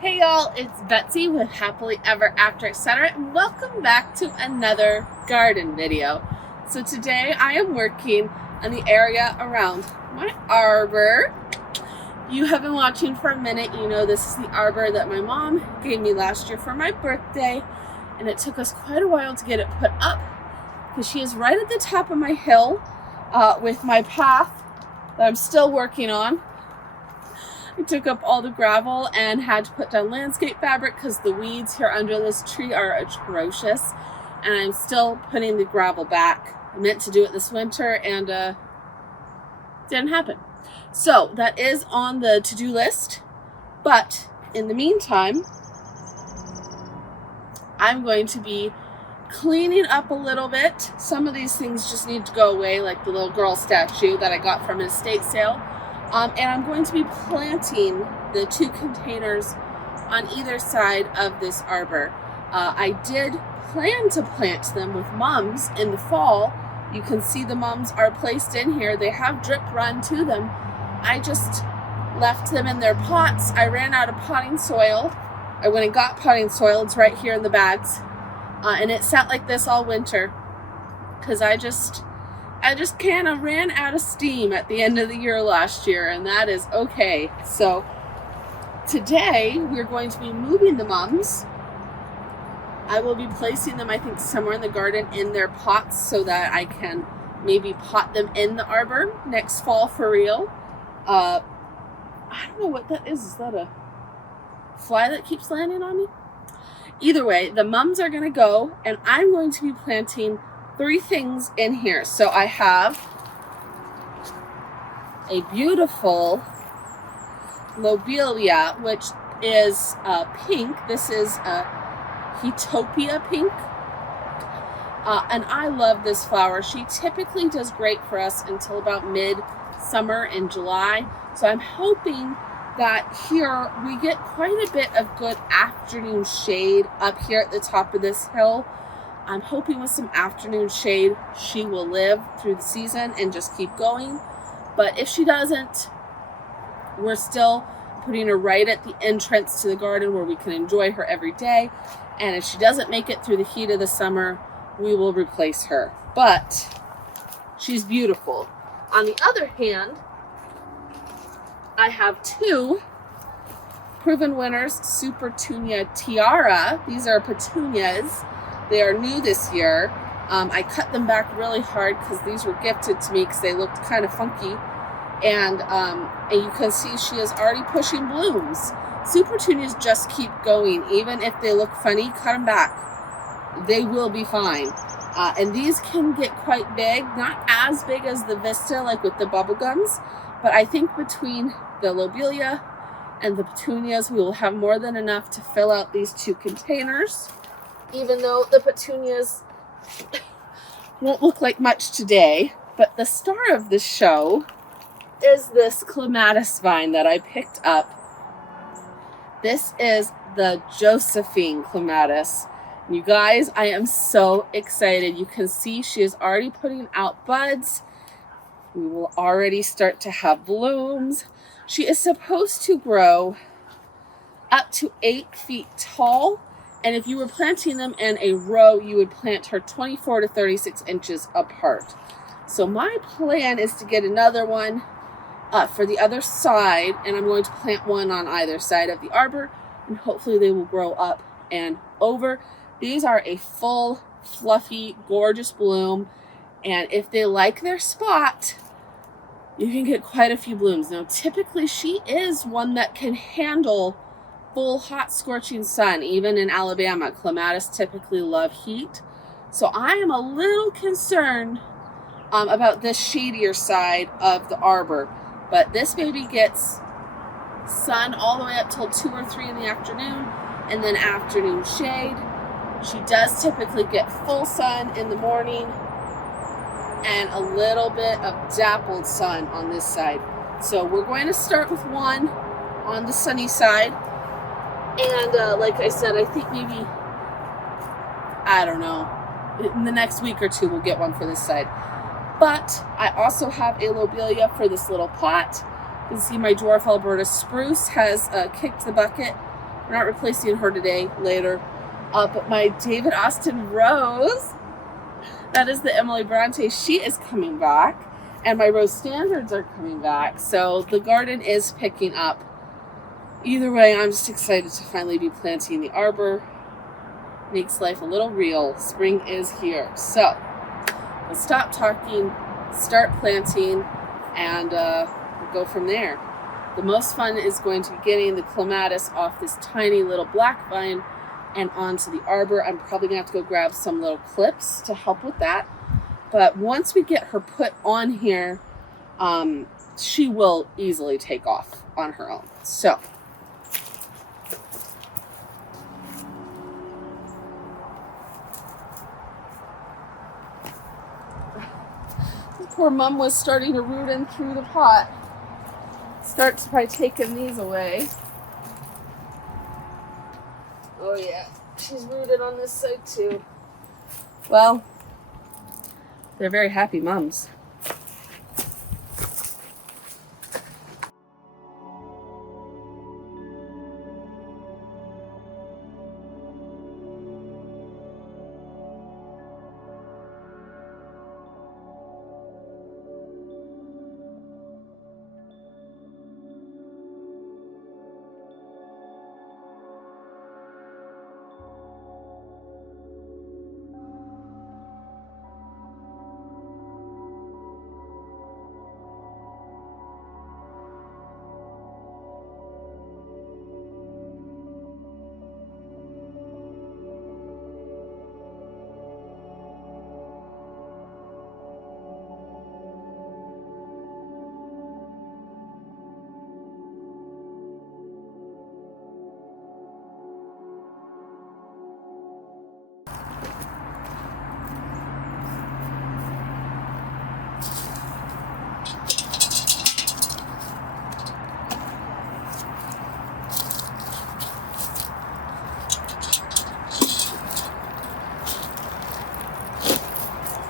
Hey y'all, it's Betsy with Happily Ever After, etc. and welcome back to another garden video. So today I am working on the area around my arbor. You have been watching for a minute, you know this is the arbor that my mom gave me last year for my birthday, and it took us quite a while to get it put up because she is right at the top of my hill with my path that I'm still working on. I took up all the gravel and had to put down landscape fabric because the weeds here under this tree are atrocious, and I'm still putting the gravel back. I meant to do it this winter and didn't happen. So that is on the to-do list, but in the meantime I'm going to be cleaning up a little bit. Some of these things just need to go away, like the little girl statue that I got from an estate sale. And I'm going to be planting the 2 containers on either side of this arbor. I did plan to plant them with mums in the fall. You can see the mums are placed in here. They have drip run to them. I just left them in their pots. I ran out of potting soil. I went and got potting soil. It's right here in the bags. And it sat like this all winter because I just kind of ran out of steam at the end of the year last year, and that is okay. So today we're going to be moving the mums. I will be placing them, I think, somewhere in the garden in their pots so that I can maybe pot them in the arbor next fall for real. I don't know what that is. Is that a fly that keeps landing on me? Either way, the mums are going to go, and I'm going to be planting 3 things in here. So I have a beautiful Lobelia, which is pink. This is a Utopia pink. And I love this flower. She typically does great for us until about mid-summer in July. So I'm hoping that here we get quite a bit of good afternoon shade up here at the top of this hill. I'm hoping with some afternoon shade she will live through the season and just keep going. But if she doesn't, we're still putting her right at the entrance to the garden where we can enjoy her every day. And if she doesn't make it through the heat of the summer, we will replace her. But she's beautiful. On the other hand, I have 2 proven winners, Supertunia Tiara. These are petunias. They are new this year. I cut them back really hard because these were gifted to me because they looked kind of funky. And you can see she is already pushing blooms. Supertunias just keep going. Even if they look funny, cut them back. They will be fine. And these can get quite big. Not as big as the Vista, like with the bubble gums. But I think between the Lobelia and the petunias, we will have more than enough to fill out these 2 containers. Even though the petunias won't look like much today. But the star of the show is this clematis vine that I picked up. This is the Josephine Clematis. You guys, I am so excited. You can see she is already putting out buds. We will already start to have blooms. She is supposed to grow up to 8 feet tall. And if you were planting them in a row, you would plant her 24 to 36 inches apart. So my plan is to get another one for the other side, and I'm going to plant one on either side of the arbor, and hopefully they will grow up and over. These are a full, fluffy, gorgeous bloom, and if they like their spot, you can get quite a few blooms. Now, typically she is one that can handle full hot scorching sun. Even in Alabama, clematis typically love heat. So I am a little concerned about this shadier side of the arbor. But this baby gets sun all the way up till 2 or 3 in the afternoon, and then afternoon shade. She does typically get full sun in the morning and a little bit of dappled sun on this side. So we're going to start with one on the sunny side. And like I said, I think maybe, I don't know, in the next week or 2 we'll get one for this side. But I also have a Lobelia for this little pot. You can see my dwarf Alberta spruce has kicked the bucket We're not replacing her today, later. But my David Austin Rose, that is the Emily Bronte, she is coming back. And my Rose Standards are coming back. So the garden is picking up. Either way, I'm just excited to finally be planting the Arbor. Makes life a little real. Spring is here. So we'll stop talking, start planting, and we'll go from there. The most fun is going to be getting the Clematis off this tiny little black vine and onto the Arbor. I'm probably going to have to go grab some little clips to help with that. But once we get her put on here, she will easily take off on her own. So poor mom was starting to root in through the pot. Starts by taking these away. Oh yeah, she's rooted on this side too. Well, they're very happy mums.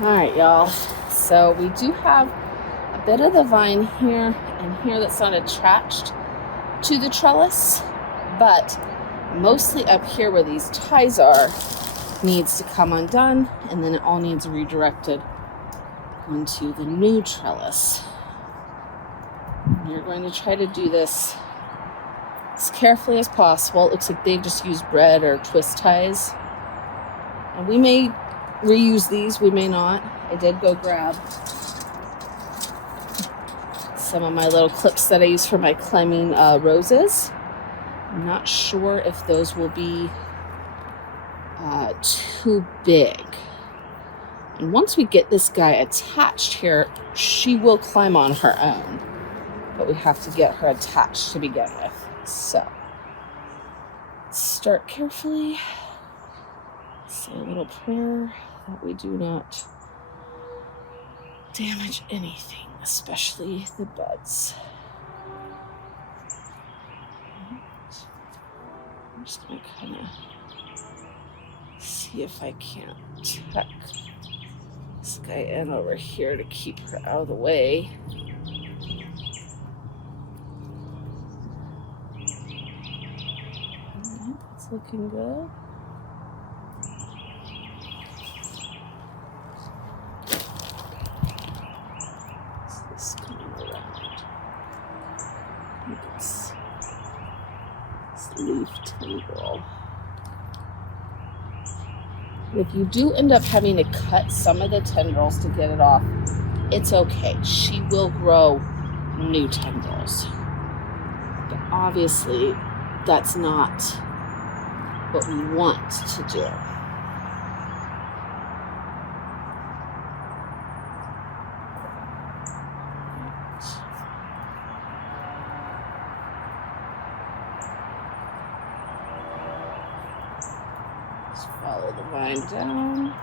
Alright, y'all, so we do have a bit of the vine here and here that's not attached to the trellis, but mostly up here where these ties are needs to come undone, and then it all needs redirected onto the new trellis. And you're going to try to do this as carefully as possible. It looks like they just used bread or twist ties, and we may reuse these, we may not. I did go grab some of my little clips that I use for my climbing roses. I'm not sure if those will be too big. And once we get this guy attached here, she will climb on her own, but we have to get her attached to begin with. So start carefully, say a little prayer that we do not damage anything, especially the buds. I'm just going to kind of see if I can't tuck this guy in over here to keep her out of the way. It's looking good. Leaf tendril. If you do end up having to cut some of the tendrils to get it off, it's okay. She will grow new tendrils. But obviously, that's not what we want to do. Follow the vine down,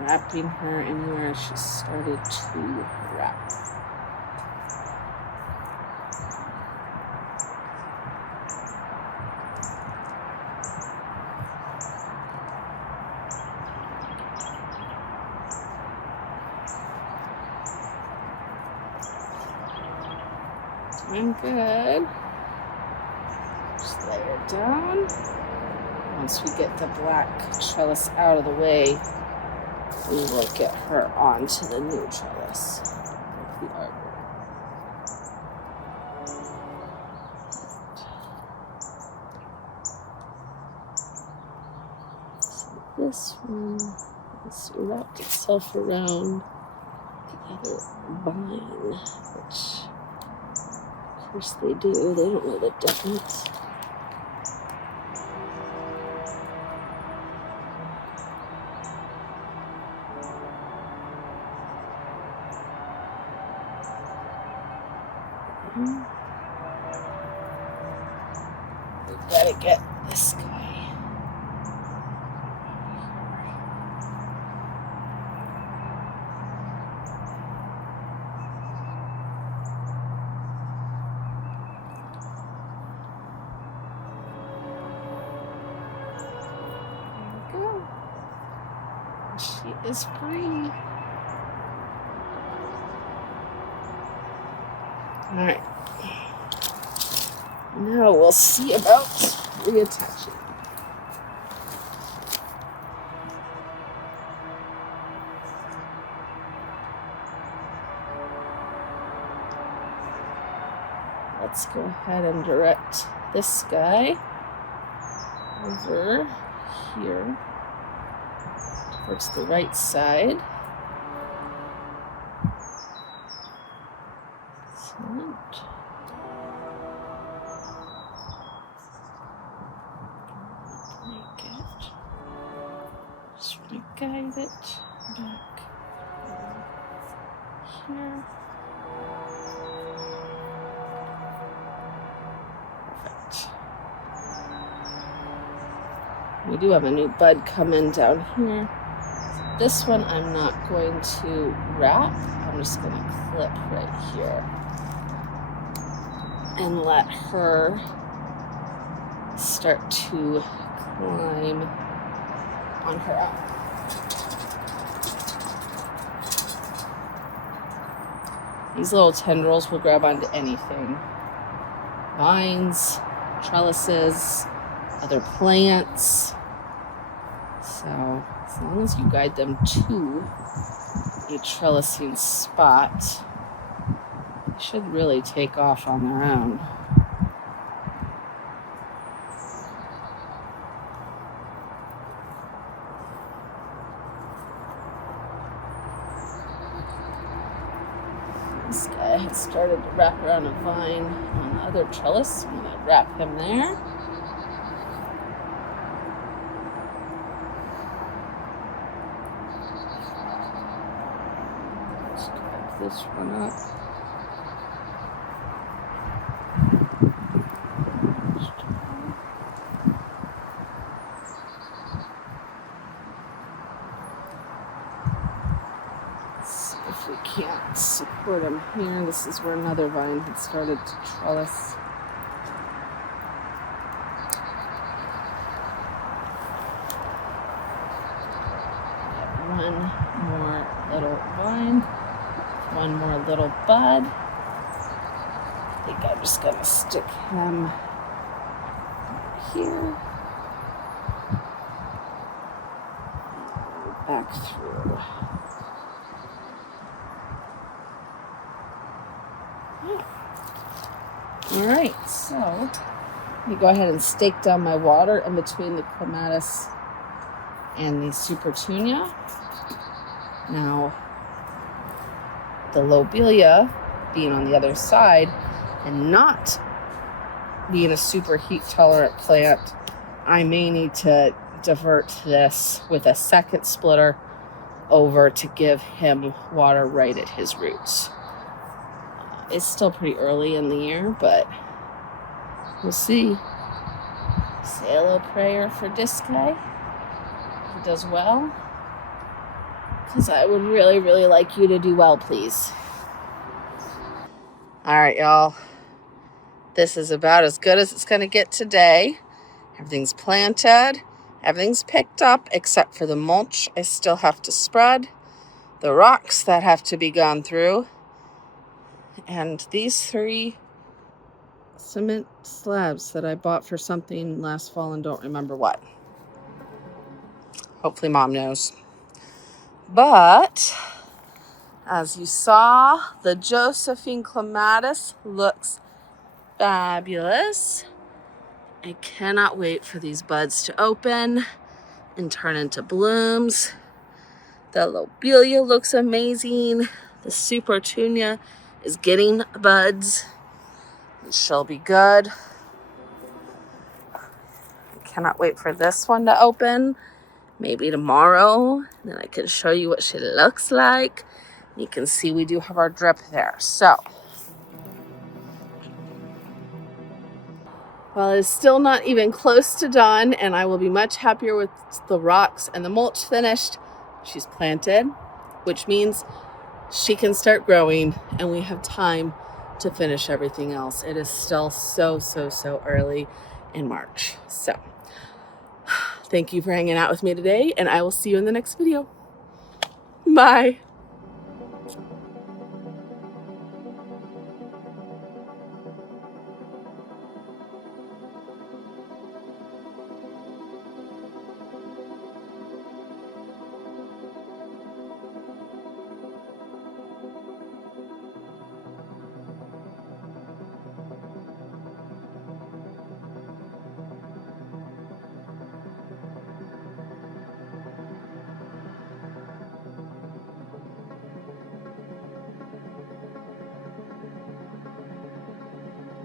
wrapping her in where she started to wrap. Doing good. Just layer down. Once we get the black trellis out of the way, we will get her onto the new trellis of the arbor. So this one has wrapped itself around the other vine, which of course they do. They don't know the difference. We've got to get this guy. There we go. She is free. All right. Now we'll see about reattaching. Let's go ahead and direct this guy over here towards the right side. Excellent. Just want to guide it back here. Perfect. We do have a new bud coming down here. This one I'm not going to wrap. I'm just going to clip right here and let her start to climb on her own. These little tendrils will grab onto anything. Vines, trellises, other plants. So as long as you guide them to a trellising spot, they should really take off on their own. This guy has started to wrap around a vine on the other trellis. I'm going to wrap him there. Let's grab this one up. If we can't support him here, this is where another vine had started to trellis. One more little vine, one more little bud. I think I'm just going to stick him here. Back through. All right, so let me go ahead and stake down my water in between the Clematis and the Supertunia. Now, the Lobelia being on the other side and not being a super heat tolerant plant, I may need to divert this with a second splitter over to give him water right at his roots. It's still pretty early in the year, but we'll see. Say a little prayer for this guy. If he does well. Because I would really, really like you to do well, please. All right, y'all. This is about as good as it's going to get today. Everything's planted. Everything's picked up except for the mulch I still have to spread. The rocks that have to be gone through. And these three cement slabs that I bought for something last fall and don't remember what. Hopefully Mom knows. But as you saw, the Josephine Clematis looks fabulous. I cannot wait for these buds to open and turn into blooms. The Lobelia looks amazing. The Supertunia is getting buds. She'll be good. I cannot wait for this one to open. Maybe tomorrow. Then I can show you what she looks like. You can see we do have our drip there. So, well, it's still not even close to done, and I will be much happier with the rocks and the mulch finished. She's planted, which means she can start growing, and we have time to finish everything else. It is still so early in March. So, thank you for hanging out with me today, and I will see you in the next video. Bye.